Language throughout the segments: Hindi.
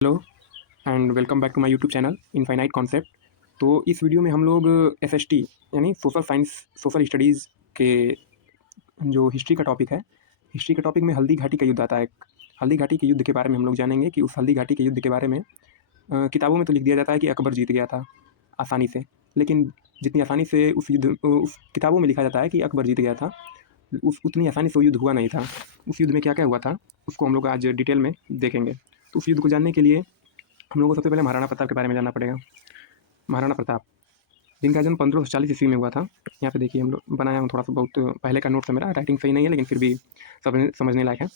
Hello and welcome back to my YouTube channel infinite concept. तो इस वीडियो में हम लोग एसएसटी यानी सोशल साइंस सोशल स्टडीज़ के जो हिस्ट्री का टॉपिक है, हिस्ट्री के टॉपिक में हल्दी घाटी का युद्ध आता है। हल्दी घाटी के युद्ध के बारे में हम लोग जानेंगे कि उस हल्दी घाटी के युद्ध के बारे में किताबों में तो लिख दिया जाता है कि अकबर जीत गया था आसानी से, लेकिन जितनी आसानी से उस किताबों में लिखा जाता है कि अकबर जीत गया था, उस उतनी आसानी से वो युद्ध हुआ नहीं था। उस युद्ध में क्या क्या हुआ था उसको हम लोग आज डिटेल में देखेंगे। तो उस युद्ध को जानने के लिए हम लोगों को सबसे पहले महाराणा प्रताप के बारे में जानना पड़ेगा। महाराणा प्रताप जिनका जन्म 1540 ईस्वी में हुआ था। यहाँ पे देखिए हम लोग बनाया हूँ, थोड़ा सा बहुत पहले का नोट्स है मेरा, राइटिंग सही नहीं है लेकिन फिर भी समझने लायक है।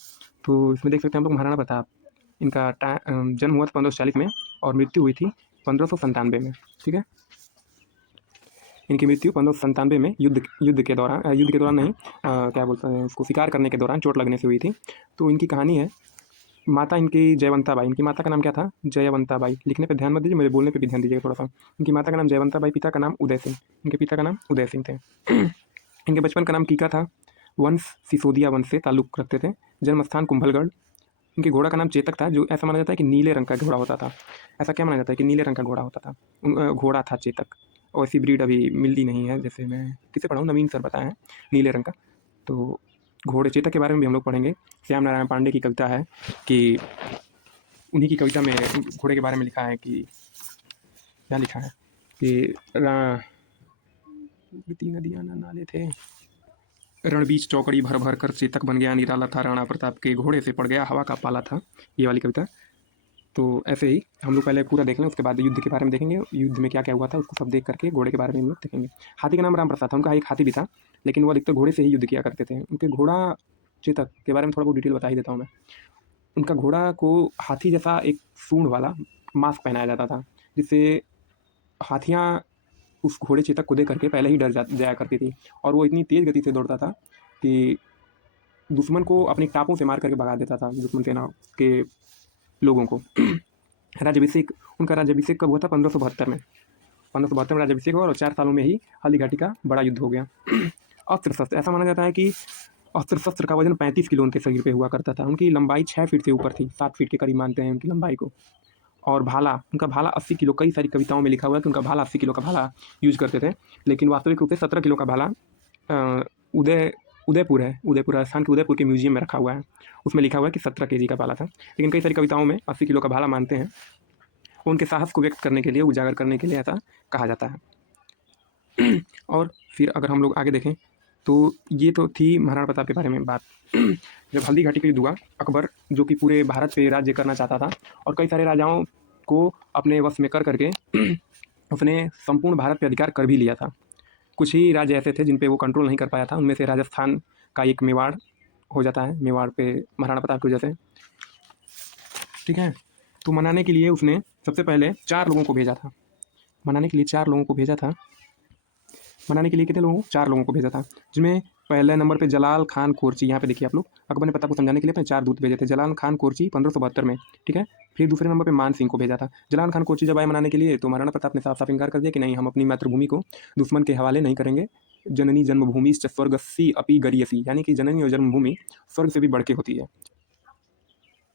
तो इसमें देख सकते हैं हम लोग महाराणा प्रताप, इनका जन्म हुआ था 1540 में और मृत्यु हुई थी 1597 में। ठीक है, इनकी मृत्यु 1597 में युद्ध के दौरान नहीं, क्या बोलते हैं उसको, शिकार करने के दौरान चोट लगने से हुई थी। तो इनकी कहानी है, माता इनकी जयवंता बाई, इनकी माता का नाम क्या था? जयवंता बाई। लिखने पे ध्यान मत दीजिए, मेरे बोलने पे भी ध्यान दीजिएगा थोड़ा सा। इनकी माता का नाम जयवंता बाई, पिता का नाम उदय सिंह। इनके पिता का नाम उदय सिंह थे। इनके बचपन का नाम कीका था। वंश सिसोदिया वंश से ताल्लुक़ रखते थे। जन्म स्थान कुंभलगढ़। इनके घोड़ा का नाम चेतक था, जो ऐसा माना जाता है कि नीले रंग का घोड़ा होता था। ऐसा क्या माना जाता है कि नीले रंग का घोड़ा होता था, घोड़ा था चेतक। और ऐसी ब्रीड अभी मिलती नहीं है, जैसे मैं किसे पढ़ा हूँ, नवीन सर बताए हैं, नीले रंग का। तो घोड़े चेतक के बारे में भी हम लोग पढ़ेंगे। श्याम नारायण पांडे की कविता है कि उन्हीं की कविता में घोड़े के बारे में लिखा है कि क्या लिखा है कि तीन नदियाँ नाले थे, रण बीच चौकड़ी भर भर कर चेतक बन गया निराला था, राणा प्रताप के घोड़े से पड़ गया हवा का पाला था। ये वाली कविता। तो ऐसे ही हम लोग पहले पूरा देख लें, उसके बाद युद्ध के बारे में देखेंगे, युद्ध में क्या क्या हुआ था उसको सब देख करके घोड़े के बारे में हम लोग देखेंगे। हाथी का नाम राम प्रसाद था, उनका एक हाथी भी था, लेकिन वो अधिकतर घोड़े से ही युद्ध किया करते थे। उनके घोड़ा चेतक के बारे में थोड़ा बहुत डिटेल बता ही देता हूँ मैं। उनका घोड़ा को हाथी जैसा एक सूंड वाला मास्क पहनाया जाता था, जिससे हाथियाँ उस घोड़े चेतक को देख करके पहले ही डर जाया करती थी। और वो इतनी तेज़ गति से दौड़ता था कि दुश्मन को अपनी टापों से मार करके भगा देता था, दुश्मन सेना के लोगों को। राज्याभिषेक, उनका राज्याभिषेक कब हुआ था? 1572 में। 1572 में राज्याभिषेक हुआ और 4 सालों में ही हल्दी घाटी का बड़ा युद्ध हो गया। अस्त्र शस्त्र, ऐसा माना जाता है कि अस्त्र शस्त्र का वजन 35 किलो उनके शरीर पे हुआ करता था। उनकी लंबाई 6 फीट से ऊपर थी, 7 फीट के करीब मानते हैं उनकी लंबाई को। और भाला, उनका भाला 80 किलो, कई सारी कविताओं में लिखा हुआ है कि उनका भाला 80 किलो का भाला यूज करते थे, लेकिन वास्तविक रूप से 17 किलो का भाला उदयपुर है, उदयपुर राजस्थान के उदयपुर के म्यूजियम में रखा हुआ है। उसमें लिखा हुआ है कि 17 केजी का भाला था, लेकिन कई सारी कविताओं में 80 किलो का भाला मानते हैं। उनके साहस को व्यक्त करने के लिए, उजागर करने के लिए ऐसा कहा जाता है। और फिर अगर हम लोग आगे देखें तो ये तो थी महाराणा प्रताप के बारे में बात। जब हल्दी घाटी का युद्ध हुआ, अकबर जो कि पूरे भारत पे राज्य करना चाहता था और कई सारे राजाओं को अपने वश में कर करके उसने संपूर्ण भारत पे अधिकार कर भी लिया था। कुछ ही राज्य ऐसे थे जिन पे वो कंट्रोल नहीं कर पाया था, उनमें से राजस्थान का एक मेवाड़ हो जाता है। मेवाड़ पे महाराणा प्रताप की वजह से, ठीक है। तो मनाने के लिए उसने सबसे पहले 4 लोगों को भेजा था। मनाने के लिए 4 लोगों को भेजा था। मनाने के लिए कितने लोगों को? 4 लोगों को भेजा था, जिसमें पहले नंबर पे जलाल खान कोरची। यहाँ पे देखिए आप लोग, अकबर ने प्रताप को समझाने के लिए अपने 4 दूत भेजे थे। जलाल खान कोरची 1572 में, ठीक है। फिर दूसरे नंबर पे मान सिंह को भेजा था। जलाल खान कोरची जब आए मनाने के लिए, तो महाराणा प्रताप ने साफ साफ इनकार कर दिया कि नहीं, हम अपनी मातृभूमि को दुश्मन के हवाले नहीं करेंगे। जननी जन्मभूमि स्वर्गसी अपी गरियसी, यानी कि जननी और जन्मभूमि स्वर्ग से भी बढ़ के होती है।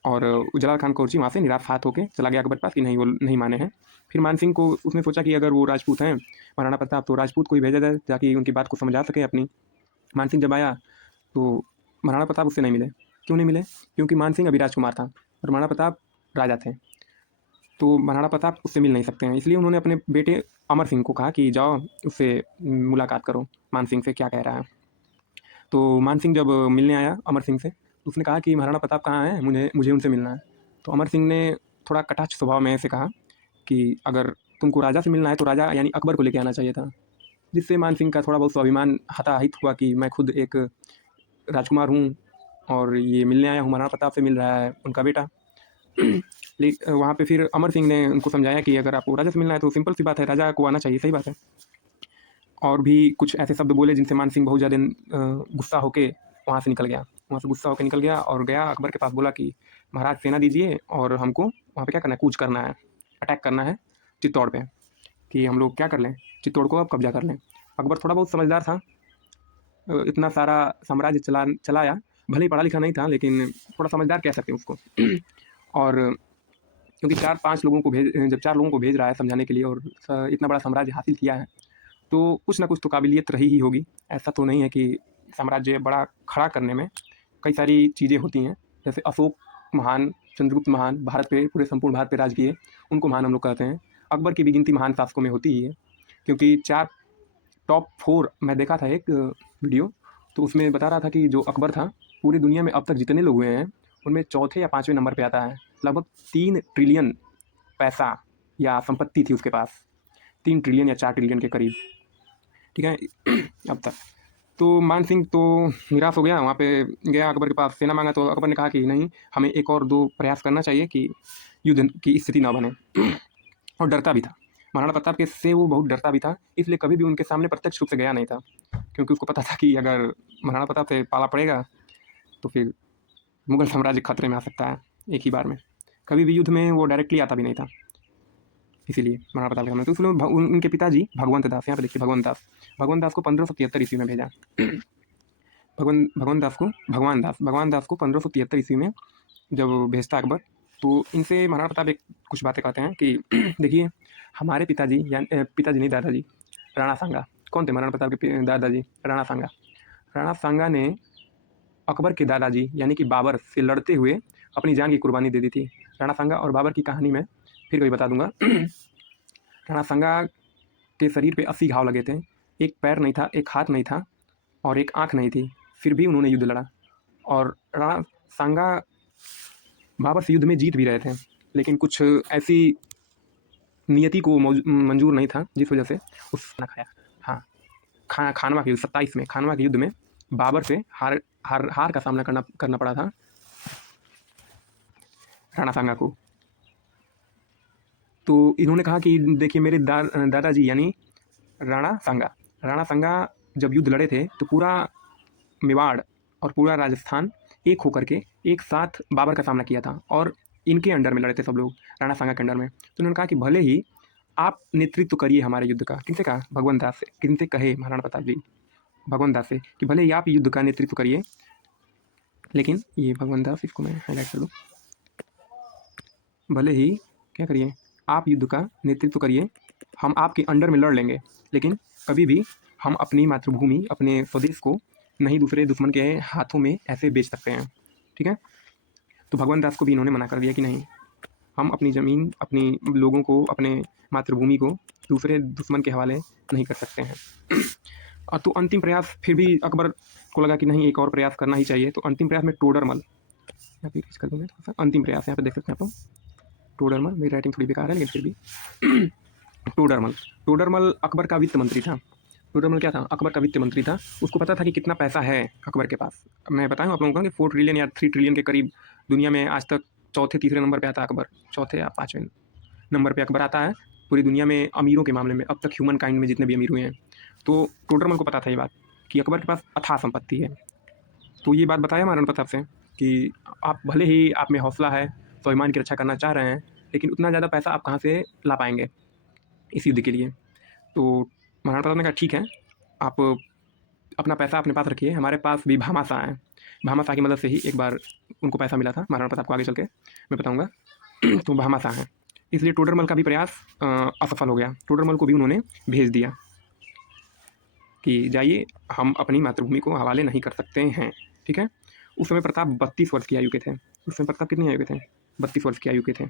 और जलाल खान कोरची वहाँ से निराश हाथ होकर चला गया अकबर के पास कि नहीं, वो नहीं माने हैं। फिर मान सिंह को उसने सोचा कि अगर वो राजपूत हैं महाराणा प्रताप, तो राजपूत को ही भेजा जाए ताकि उनकी बात को समझा सके अपनी। मान सिंह जब आया तो महाराणा प्रताप उससे नहीं मिले। क्यों नहीं मिले? क्योंकि मान सिंह अभी राजकुमार था और महाराणा प्रताप राजा थे, तो महाराणा प्रताप उससे मिल नहीं सकते हैं। इसलिए उन्होंने अपने बेटे अमर सिंह को कहा कि जाओ उससे मुलाकात करो, मान सिंह से क्या कह रहा है। तो मान सिंह जब मिलने आया अमर सिंह से, तो उसने कहा कि महाराणा प्रताप कहाँ हैं, मुझे मुझे उनसे मिलना है। तो अमर सिंह ने थोड़ा कटाक्ष स्वभाव में ऐसे कहा कि अगर तुमको राजा से मिलना है तो राजा यानी अकबर को लेके आना चाहिए था। जिससे मान सिंह का थोड़ा बहुत स्वाभिमान हताहित हुआ कि मैं खुद एक राजकुमार हूँ और ये मिलने आया हूँ, महाराणा प्रताप से मिल रहा है उनका बेटा। वहाँ पे फिर अमर सिंह ने उनको समझाया कि अगर आपको राजा से मिलना है तो सिंपल सी बात है, राजा को आना चाहिए। सही बात है। और भी कुछ ऐसे शब्द बोले जिनसे मान सिंह बहुत ज़्यादा गुस्सा होके वहाँ से निकल गया। वहाँ से गुस्सा होकर निकल गया और गया अकबर के पास, बोला कि महाराज सेना दीजिए और हमको वहाँ पे क्या करना है, कूच करना है, अटैक करना है चित्तौड़ पे, कि हम लोग क्या कर लें, चित्तौड़ को अब कब्जा कर लें। अकबर थोड़ा बहुत समझदार था, इतना सारा साम्राज्य चलाया, भले ही पढ़ा लिखा नहीं था लेकिन थोड़ा समझदार कह सकते हैं उसको। और क्योंकि 4-5 लोगों को जब 4 लोगों को भेज रहा है समझाने के लिए और इतना बड़ा साम्राज्य हासिल किया है, तो कुछ ना कुछ तो काबिलियत रही ही होगी। ऐसा तो नहीं है कि साम्राज्य बड़ा खड़ा करने में कई सारी चीज़ें होती हैं। जैसे अशोक महान, चंद्रगुप्त महान, भारत पे पूरे संपूर्ण भारत पे राज किए, उनको महान हम लोग कहते हैं। अकबर की भी गिनती महान शासकों में होती ही है, क्योंकि 4 टॉप 4 मैं देखा था एक वीडियो, तो उसमें बता रहा था कि जो अकबर था, पूरी दुनिया में अब तक जितने लोग हुए हैं, उनमें चौथे या 5वें नंबर पे आता है। लगभग 3 ट्रिलियन पैसा या संपत्ति थी उसके पास, 3 ट्रिलियन या 4 ट्रिलियन के करीब, ठीक है। अब तक तो मान सिंह तो निराश हो गया, वहाँ पे गया अकबर के पास, सेना मांगा, तो अकबर ने कहा कि नहीं, हमें एक और 2 प्रयास करना चाहिए कि युद्ध की स्थिति ना बने। और डरता भी था, महाराणा प्रताप के से वो बहुत डरता भी था, इसलिए कभी भी उनके सामने प्रत्यक्ष रूप से गया नहीं था, क्योंकि उसको पता था कि अगर महाराणा प्रताप से पाला पड़ेगा तो फिर मुगल साम्राज्य खतरे में आ सकता है एक ही बार में। कभी भी युद्ध में वो डायरेक्टली आता भी नहीं था, इसीलिए महाराणा प्रताप के सामने। तो इसलिए उनके पिताजी भगवंत दास, यहाँ पे देखिए भगवंत दास को 1573 ईस्वी में भेजा। भगवान दास को 1573 ईस्वी में जब भेजता अकबर, तो इनसे महाराणा प्रताप एक कुछ बातें कहते हैं कि देखिए, हमारे पिताजी पिताजी नहीं, दादाजी राणा सांगा। कौन थे महाराणा प्रताप के दादाजी? राणा सांगा। राणा सांगा ने अकबर के दादाजी यानी कि बाबर से लड़ते हुए अपनी जान की कुर्बानी दे दी थी। राणा सांगा और बाबर की कहानी मैं फिर कभी बता दूंगा। राणा सांगा के शरीर पे 80 घाव लगे थे, एक पैर नहीं था, एक हाथ नहीं था और एक आंख नहीं थी, फिर भी उन्होंने युद्ध लड़ा। और राणा सांगा बाबर से युद्ध में जीत भी रहे थे, लेकिन कुछ ऐसी नियति को मंजूर नहीं था, जिस वजह से उस खाना खाया। हाँ, खानवा के 27 में खानवा के युद्ध में बाबर से हार का सामना करना पड़ा था राणा सांगा को। तो इन्होंने कहा कि देखिए, मेरे दादाजी यानी राणा सांगा जब युद्ध लड़े थे, तो पूरा मेवाड़ और पूरा राजस्थान एक होकर के एक साथ बाबर का सामना किया था, और इनके अंडर में लड़े थे सब लोग, राणा सांगा के अंडर में। तो उन्होंने कहा कि भले ही आप नेतृत्व करिए हमारे युद्ध का। किनसे कहा? भगवंत दास से। किनसे कहे महाराणा प्रताप जी? भगवंत दास से, कि भले ही आप युद्ध का नेतृत्व करिए, लेकिन ये भगवंत दास, इसको मैं हाईलाइट कर दूँ, भले ही क्या करिए, आप युद्ध का नेतृत्व करिए, हम आपके अंडर में लड़ लेंगे, लेकिन कभी भी हम अपनी मातृभूमि, अपने स्वदेश को नहीं दूसरे दुश्मन के हाथों में ऐसे बेच सकते हैं, ठीक है। तो भगवंत दास को भी इन्होंने मना कर दिया कि नहीं, हम अपनी ज़मीन, अपनी लोगों को, अपने मातृभूमि को दूसरे दुश्मन के हवाले नहीं कर सकते हैं। और तो अंतिम प्रयास फिर भी अकबर को लगा कि नहीं, एक और प्रयास करना ही चाहिए। तो अंतिम प्रयास में टोडरमल, यहाँ पे कर दूँगा थोड़ा सा, अंतिम प्रयास यहाँ पे देख सकते हैं आप लोग, टोडरमल, मेरी राइटिंग थोड़ी बेकार है लेकिन फिर भी टोडरमल अकबर का वित्त मंत्री था। टोडरमल क्या था? अकबर का वित्त मंत्री था। उसको पता था कि कितना पैसा है अकबर के पास। मैं बताऊँ आप लोगों को कि 4 ट्रिलियन या 3 ट्रिलियन के करीब दुनिया में आज तक चौथे तीसरे नंबर पे आता है अकबर, चौथे या 5वें नंबर पे अकबर आता है पूरी दुनिया में अमीरों के मामले में, अब तक ह्यूमन काइंड में जितने भी अमीर हुए हैं। तो टोडरमल को पता था ये बात कि अकबर के पास अथाह संपत्ति है। तो ये बात बताया महाराणा प्रताप से कि आप भले ही आप में हौसला है, स्वाभिमान की रक्षा करना चाह रहे हैं, लेकिन उतना ज़्यादा पैसा आप कहाँ से ला पाएंगे इस युद्ध के लिए। तो महाराणा प्रताप ने कहा ठीक है, आप अपना पैसा अपने पास रखिए, हमारे पास भी भामाशाह है। भामाशाह की मदद से ही एक बार उनको पैसा मिला था, महाराणा प्रताप को आगे चल के मैं बताऊँगा। तो भामाशाह है, इसलिए टोडरमल का भी प्रयास असफल हो गया। टोडरमल को भी उन्होंने भेज दिया कि जाइए, हम अपनी मातृभूमि को हवाले नहीं कर सकते हैं, ठीक है। उस समय प्रताप 32 वर्ष की आयु के थे। उस समय प्रताप कितनी आयु के थे? 32 वर्ष की आयु के थे।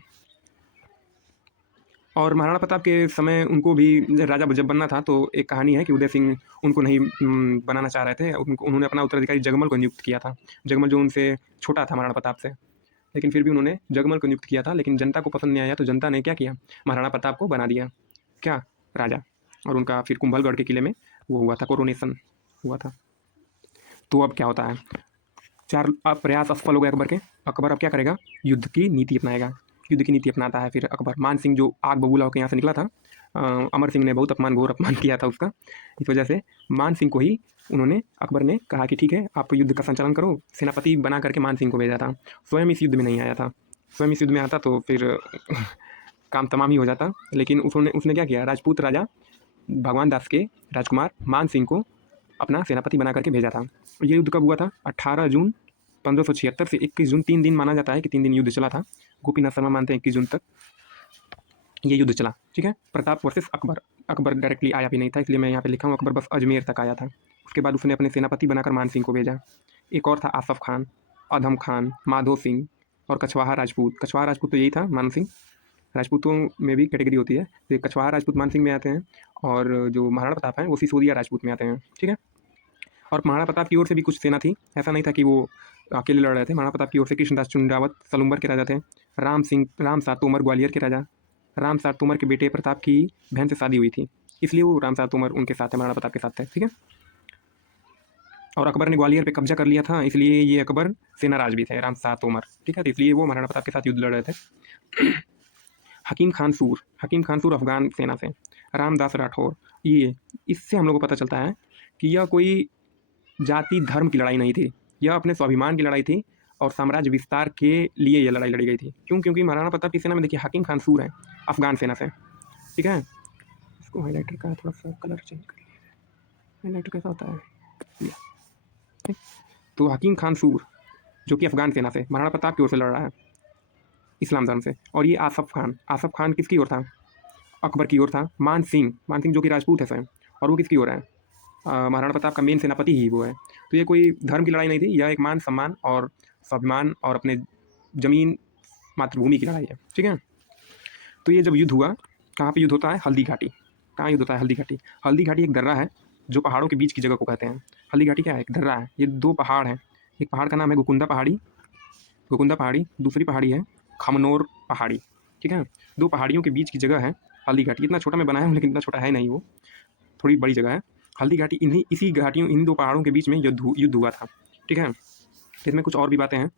और महाराणा प्रताप के समय उनको भी राजा जब बनना था, तो एक कहानी है कि उदय सिंह उनको नहीं बनाना चाह रहे थे। उन्होंने अपना उत्तराधिकारी जगमल को नियुक्त किया था। जगमल जो उनसे छोटा था महाराणा प्रताप से, लेकिन फिर भी उन्होंने जगमल को नियुक्त किया था। लेकिन जनता को पसंद नहीं आया, तो जनता ने क्या किया, महाराणा प्रताप को बना दिया क्या, राजा। और उनका फिर कुंभलगढ़ के किले में वो हुआ था, कोरोनेशन हुआ था। तो अब क्या होता है, 4 प्रयास असफल हो गए अकबर के। अकबर अब क्या करेगा, युद्ध की नीति अपनाएगा। युद्ध की नीति अपनाता है फिर अकबर। मान सिंह जो आग बबूला होकर यहाँ से निकला था, अमर सिंह ने बहुत घोर अपमान किया था उसका। इस वजह से मान सिंह को ही अकबर ने कहा कि ठीक है, आप युद्ध का संचालन करो। सेनापति बना करके मान सिंह को भेजा था। स्वयं इस युद्ध में नहीं आया था। स्वयं इस युद्ध में आता तो फिर काम तमाम ही हो जाता। लेकिन उसने क्या किया, राजपूत राजा भगवान दास के राजकुमार मान सिंह को अपना सेनापति बना करके भेजा था। ये युद्ध कब हुआ था? 18 जून 1576 से 21 जून 3 दिन माना जाता है कि 3 दिन युद्ध चला था। गोपीनाथ शर्मा मानते हैं 21 जून तक ये युद्ध चला। ठीक है, प्रताप वर्सेस अकबर। अकबर डायरेक्टली आया भी नहीं था, इसलिए मैं यहाँ पे लिखा हूँ अकबर बस अजमेर तक आया था। उसके बाद उसने अपने सेनापति बनाकर मान सिंह को भेजा। एक और था आसफ खान, अधम खान, माधो सिंह और कछवाहा राजपूत। कछवाहा राजपूत तो यही था मान सिंह। राजपूतों में भी कैटेगरी होती है, तो कछवाहा राजपूत मान सिंह में आते हैं और जो महाराणा प्रताप हैं वो सिसोदिया राजपूत में आते हैं। ठीक है, और महाराणा प्रताप की ओर से भी कुछ सेना थी, ऐसा नहीं था कि वो अकेले लड़ रहे थे। महाराणा प्रताप की ओर से कृष्णदास चुंडावत सलुम्बर के राजा थे, राम सात तोमर ग्वालियर के राजा। राम सात तोमर के बेटे प्रताप की बहन से शादी हुई थी, इसलिए वो राम सात तोमर उनके साथ है, महाराणा प्रताप के साथ थे। ठीक है, और अकबर ने ग्वालियर पे कब्जा कर लिया था, इसलिए ये अकबर सेनाराज भी थे, राम सात तोमर। ठीक है, तो इसलिए वो महाराणा प्रताप के साथ युद्ध लड़ रहे थे। हकीम खान सूर, हकीम खान सूर अफगान सेना से। रामदास राठौर, ये इससे हम लोग को पता चलता है कि यह कोई जाति धर्म की लड़ाई नहीं थी, यह अपने स्वाभिमान की लड़ाई थी और साम्राज्य विस्तार के लिए यह लड़ाई लड़ी गई थी। क्यों? क्योंकि महाराणा प्रताप की सेना में देखिए हकीम खान सूर है, अफगान सेना से। ठीक है, इसको हाईलाइटर का थोड़ा सा कलर चेंज कर लिया, हाईलाइटर कैसा होता है। तो हकीम खान सूर जो कि अफगान सेना से महाराणा प्रताप की ओर से लड़ रहा है, इस्लाम धर्म से। और ये आसफ खान, आसफ खान किसकी ओर था? अकबर की ओर था। मान सिंह जो कि राजपूत है स्वयं, और वो किसकी ओर है? महाराणा प्रताप का मेन सेनापति ही वो है। तो ये कोई धर्म की लड़ाई नहीं थी, यह एक मान सम्मान और स्वाभिमान और अपने जमीन मातृभूमि की लड़ाई है। ठीक है, तो ये जब युद्ध हुआ, कहाँ पे युद्ध होता है? हल्दी घाटी। कहाँ युद्ध होता है? हल्दी घाटी। हल्दी घाटी एक दर्रा है जो पहाड़ों के बीच की जगह को कहते हैं। हल्दी घाटी क्या है? एक दर्रा है। ये दो पहाड़ हैं, एक पहाड़ का नाम है गोकुंदा पहाड़ी, दूसरी पहाड़ी है खमनोर पहाड़ी। ठीक है, दो पहाड़ियों के बीच की जगह है हल्दी घाटी। इतना छोटा मैं बनाया हूँ लेकिन इतना छोटा है नहीं, वो थोड़ी बड़ी जगह है। हल्दी घाटी इन्हीं दो पहाड़ों के बीच में युद्ध हुआ था। ठीक है, इसमें कुछ और भी बातें हैं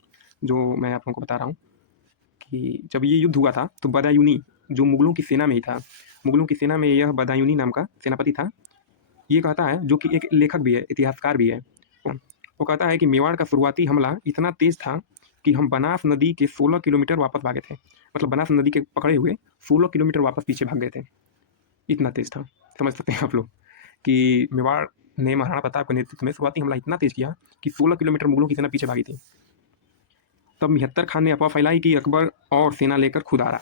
जो मैं आप लोगों को बता रहा हूँ कि जब ये युद्ध हुआ था तो बदायूनी जो मुगलों की सेना में ही था, मुगलों की सेना में यह बदायूनी नाम का सेनापति था। ये कहता है, जो कि एक लेखक भी है, इतिहासकार भी है, वो कहता है कि मेवाड़ का शुरुआती हमला इतना तेज था कि हम बनास नदी के 16 किलोमीटर वापस भागे थे। मतलब बनास नदी के पकड़े हुए 16 किलोमीटर वापस पीछे भाग गए थे, इतना तेज था। समझ सकते हैं आप लोग कि मेवाड़ ने महाराणा प्रताप के नेतृत्व में शुरुआती हमला इतना तेज किया कि 16 किलोमीटर मुगलों की सेना पीछे भागी थी। तब मेहत्तर खान ने अफवाह फैलाई कि अकबर और सेना लेकर खुद आ रहा है।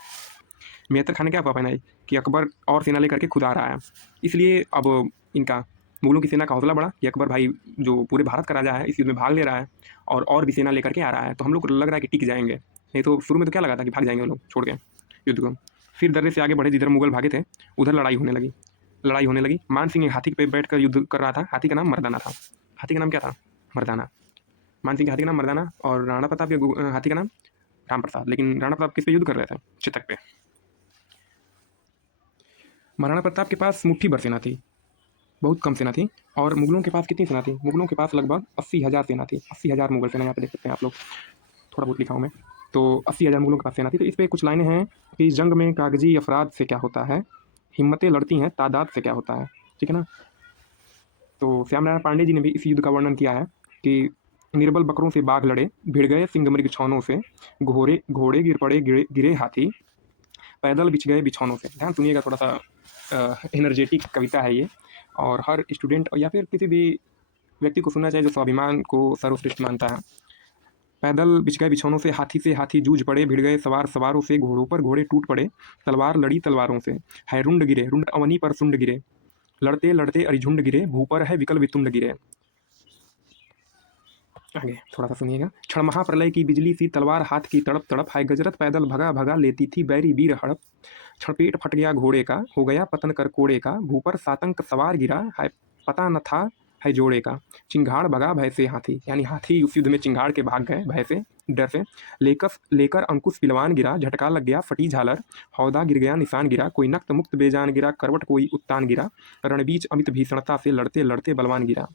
मेहत्तर खान ने क्या अफवाह फैलाई कि अकबर और सेना लेकर के खुद आ रहा है। इसलिए अब इनका मुगलों की सेना का हौसला बढ़ा कि अकबर भाई जो पूरे भारत का राजा है इस युद्ध में भाग ले रहा है और भी सेना लेकर के आ रहा है, तो हम लोग को लग रहा है कि टिक जाएंगे। नहीं तो शुरू में तो क्या लगा था कि भाग जाएंगे वो लोग छोड़ के युद्ध को। फिर दर्रे से आगे बढ़े, जिधर मुगल भागे थे उधर लड़ाई होने लगी। मान सिंह एक हाथी पे बैठ कर युद्ध कर रहा था। हाथी का नाम मर्दाना था। हाथी का नाम क्या था? मर्दाना। मान सिंह के हाथी का नाम मर्दाना और राणा प्रताप के हाथी का नाम राम प्रसाद। लेकिन राणा प्रताप किस पे युद्ध कर रहे थे? चेतक पे। महाराणा प्रताप के पास मुट्ठी भर सेना थी, बहुत कम सेना थी। और मुगलों के पास कितनी सेना थी? मुगलों के पास लगभग 80,000 सेना थी। 80,000 मुगल सेना, यहाँ पे देख सकते हैं आप लोग, थोड़ा बहुत लिखा हूँ मैं। तो 80,000 मुगलों के पास सेना थी। तो इस पर कुछ लाइनें हैं कि जंग में कागजी अफराद से क्या होता है, हिम्मतें लड़ती हैं तादाद से क्या होता है। ठीक है ना। तो श्यामनारायण पांडे जी ने भी इस युद्ध का वर्णन किया है कि निर्बल बकरों से बाघ लड़े, भिड़ गए सिंह मृग छौनों से, घोड़े गिर पड़े गिरे हाथी, पैदल बिछ गए बिछौनों से। ध्यान सुनिएगा, थोड़ा सा एनर्जेटिक कविता है ये, और हर स्टूडेंट या फिर किसी भी व्यक्ति को सुनना चाहिए जो स्वाभिमान को सर्वश्रेष्ठ मानता है। पैदल बिछ गए बिछौनों से हाथी जूझ पड़े, भिड़ गए सवारों से, घोड़ों पर घोड़े टूट पड़े, तलवार लड़ी तलवारों से, है रुंड गिरे, रुंड अवनी पर सुंड गिरे, लड़ते लड़ते अरिझुंड गिरे, भूपर है विकल वितुंड गिरे। आगे थोड़ा सा सुनिएगा। क्षण महाप्रलय की बिजली सी तलवार हाथ की तड़प तड़प, है गजरत पैदल भगा भगा लेती थी बैरी वीर हड़प, क्षणपेट फट गया घोड़े का, हो गया पतन कर कोड़े का, भूपर सातंक सवार गिरा, है पता न था है जोड़े का, चिंगाड़ भगा भय से हाथी। यानी हाथी उस युद्ध में चिंगाड़ के भाग गए भय से, डर से। लेकर अंकुश पिलवान गिरा, झटका लग गया फटी झालर, हौदा गिर गया निशान गिरा, कोई नक्त मुक्त बेजान गिरा, करवट कोई उत्तान गिरा, रणबीच अमित भीषणता से लड़ते लड़ते बलवान गिरा।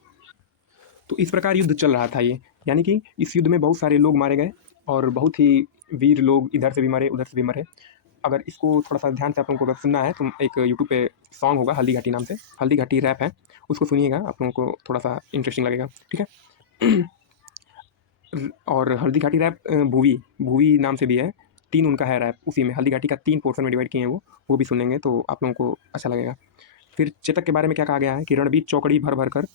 तो इस प्रकार युद्ध चल रहा था ये। यानी कि इस युद्ध में बहुत सारे लोग मारे गए और बहुत ही वीर लोग इधर से भी मरे उधर से भी मरे। अगर इसको थोड़ा सा ध्यान से आप लोगों को अगर सुनना है तो एक यूट्यूब पे सॉन्ग होगा हल्दी घाटी नाम से, हल्दी घाटी रैप है, उसको सुनिएगा, आप लोगों को थोड़ा सा इंटरेस्टिंग लगेगा। ठीक है। और हल्दी घाटी रैप भूवी नाम से भी है, 3 उनका है रैप, उसी में हल्दी घाटी का 3 पोर्शन में डिवाइड किए हैं वो भी सुनेंगे तो आप लोगों को अच्छा लगेगा। फिर चेतक के बारे में क्या कहा गया है कि रणबीर चौकड़ी भर भर कर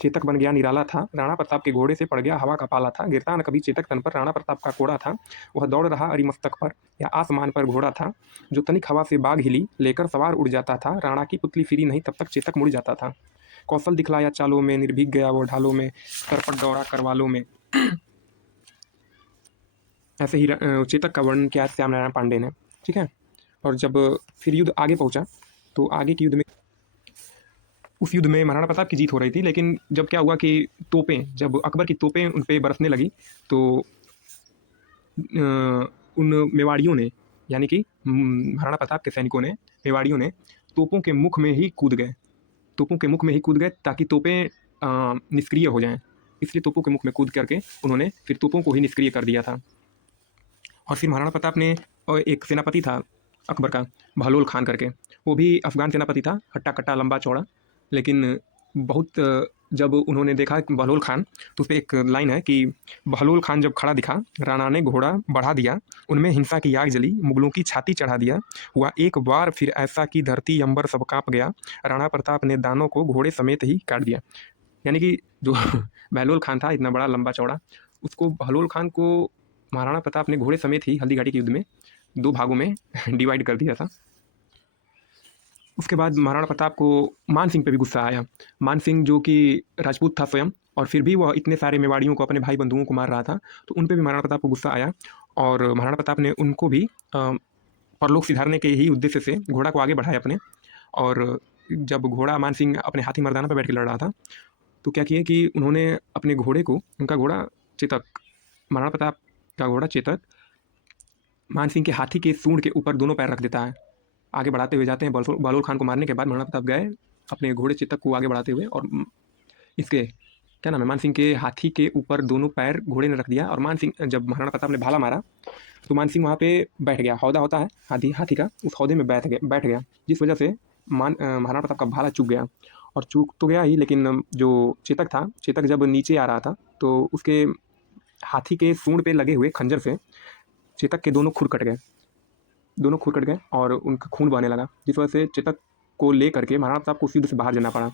चेतक बन गया निराला था, राणा प्रताप के घोड़े से पड़ गया हवा का पाला था, गिरता न कभी चेतक तन पर, राणा प्रताप का कोड़ा था, वह दौड़ रहा अरिमस्तक पर, या आसमान पर घोड़ा था, जो तनिक हवा से बाग हिली, लेकर सवार उड़ जाता था, राणा की पुतली फिरी नहीं तब तक चेतक मुड़ जाता था। कौशल दिखलाया चालों में, निर्भीक गया वो ढालों में, सरपट दौड़ा करवालों में। ऐसे ही चेतक का वर्णन किया श्याम नारायण पांडे ने। ठीक है। और जब फिर युद्ध आगे पहुंचा, तो आगे के युद्ध में, उस युद्ध में महाराणा प्रताप की जीत हो रही थी, लेकिन जब क्या हुआ कि तोपें, जब अकबर की तोपें उन पर बरसने लगी, तो उन मेवाड़ियों ने, यानी कि महाराणा प्रताप के सैनिकों ने, मेवाड़ियों ने तोपों के मुख में ही कूद गए, तोपों के मुख में ही कूद गए ताकि तोपें निष्क्रिय हो जाएं। इसलिए तोपों के मुख में कूद करके उन्होंने फिर तोपों को ही निष्क्रिय कर दिया था। और फिर महाराणा प्रताप ने, एक सेनापति था अकबर का, बहलोल खान करके, वो भी अफगान सेनापति था, हट्टा कट्टा लंबा चौड़ा, लेकिन बहुत जब उन्होंने देखा बहलोल खान, तो उस पर एक लाइन है कि बहलोल खान जब खड़ा दिखा, राणा ने घोड़ा बढ़ा दिया, उनमें हिंसा की आग जली, मुगलों की छाती चढ़ा दिया, हुआ एक बार फिर ऐसा कि धरती अंबर सब कांप गया, राणा प्रताप ने दानों को घोड़े समेत ही काट दिया। यानी कि जो बहलोल खान था, इतना बड़ा लंबा चौड़ा, उसको, बहलोल खान को महाराणा प्रताप ने घोड़े समेत ही हल्दी घाटी के युद्ध में 2 भागों में डिवाइड कर दिया था। उसके बाद महाराणा प्रताप को मान सिंह पे भी गुस्सा आया। मान सिंह जो कि राजपूत था स्वयं, और फिर भी वह इतने सारे मेवाड़ियों को, अपने भाई बंधुओं को मार रहा था, तो उन पर भी महाराणा प्रताप को गुस्सा आया, और महाराणा प्रताप ने उनको भी परलोक सिधारने के ही उद्देश्य से घोड़ा को आगे बढ़ाया अपने। और जब घोड़ा मान सिंह अपने हाथी मर्दाना पर बैठ के लड़ रहा था, तो क्या किए कि उन्होंने अपने घोड़े को, उनका घोड़ा चेतक, महाराणा प्रताप का घोड़ा चेतक मान सिंह के हाथी के सूंड के ऊपर दोनों पैर रख देता है। आगे बढ़ाते हुए जाते हैं, बहलोल खान को मारने के बाद महाराणा प्रताप गए अपने घोड़े चेतक को आगे बढ़ाते हुए, और इसके क्या नाम है, मान सिंह के हाथी के ऊपर दोनों पैर घोड़े ने रख दिया। और मान सिंह, जब महाराणा प्रताप ने भाला मारा, तो मान सिंह वहाँ पे बैठ गया, हौदा होता है हाथी का, उस हौदे में बैठ गया, जिस वजह से महाराणा प्रताप का भाला चूक गया। और चूक तो गया ही, लेकिन जो चेतक था, चेतक जब नीचे आ रहा था, तो उसके हाथी के सूंड पे लगे हुए खंजर से चेतक के दोनों खुर कट गए, और उनका खून बहने लगा, जिस वजह से चेतक को ले करके महाराणा प्रताप को युद्ध से बाहर जाना पड़ा।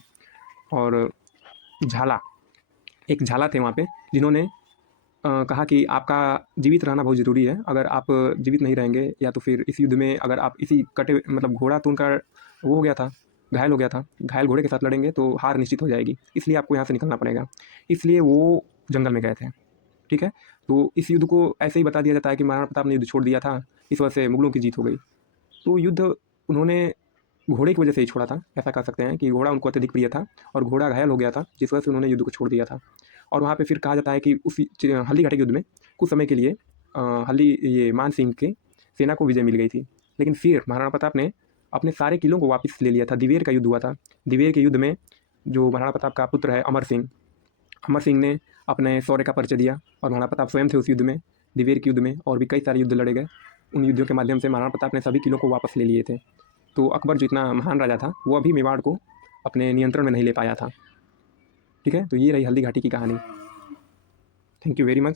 और एक झाला थे वहाँ पे, जिन्होंने कहा कि आपका जीवित रहना बहुत ज़रूरी है, अगर आप जीवित नहीं रहेंगे, या तो फिर इस युद्ध में अगर आप इसी कटे, मतलब घोड़ा तो उनका वो हो गया था, घायल हो गया था, घायल घोड़े के साथ लड़ेंगे तो हार निश्चित हो जाएगी, इसलिए आपको यहाँ से निकलना पड़ेगा। इसलिए वो जंगल में गए थे। ठीक है। तो इस युद्ध को ऐसे ही बता दिया जाता है कि महाराणा प्रताप ने युद्ध छोड़ दिया था, इस वजह से मुगलों की जीत हो गई। तो युद्ध उन्होंने घोड़े की वजह से ही छोड़ा था, ऐसा कह सकते हैं कि घोड़ा उनको अत्यधिक प्रिय था, और घोड़ा घायल हो गया था, जिस वजह से उन्होंने युद्ध को छोड़ दिया था। और वहाँ पे फिर कहा जाता है कि उस हल्दी घाटी के युद्ध में कुछ समय के लिए ये मान सिंह के सेना को विजय मिल गई थी, लेकिन फिर महाराणा प्रताप ने अपने सारे किलों को वापस ले लिया था। दिवेर का युद्ध हुआ था, दिवेर के युद्ध में जो महाराणा प्रताप का पुत्र है अमर सिंह ने अपने शौर्य का परिचय दिया, और महाराणा प्रताप स्वयं थे उस युद्ध में, दिवेर के युद्ध में, और भी कई सारे युद्ध लड़े गए। उन युद्धों के माध्यम से महाराणा प्रताप ने सभी किलों को वापस ले लिए थे। तो अकबर जो इतना महान राजा था, वो अभी मेवाड़ को अपने नियंत्रण में नहीं ले पाया था। ठीक है। तो ये रही हल्दी घाटी की कहानी। Thank you very much.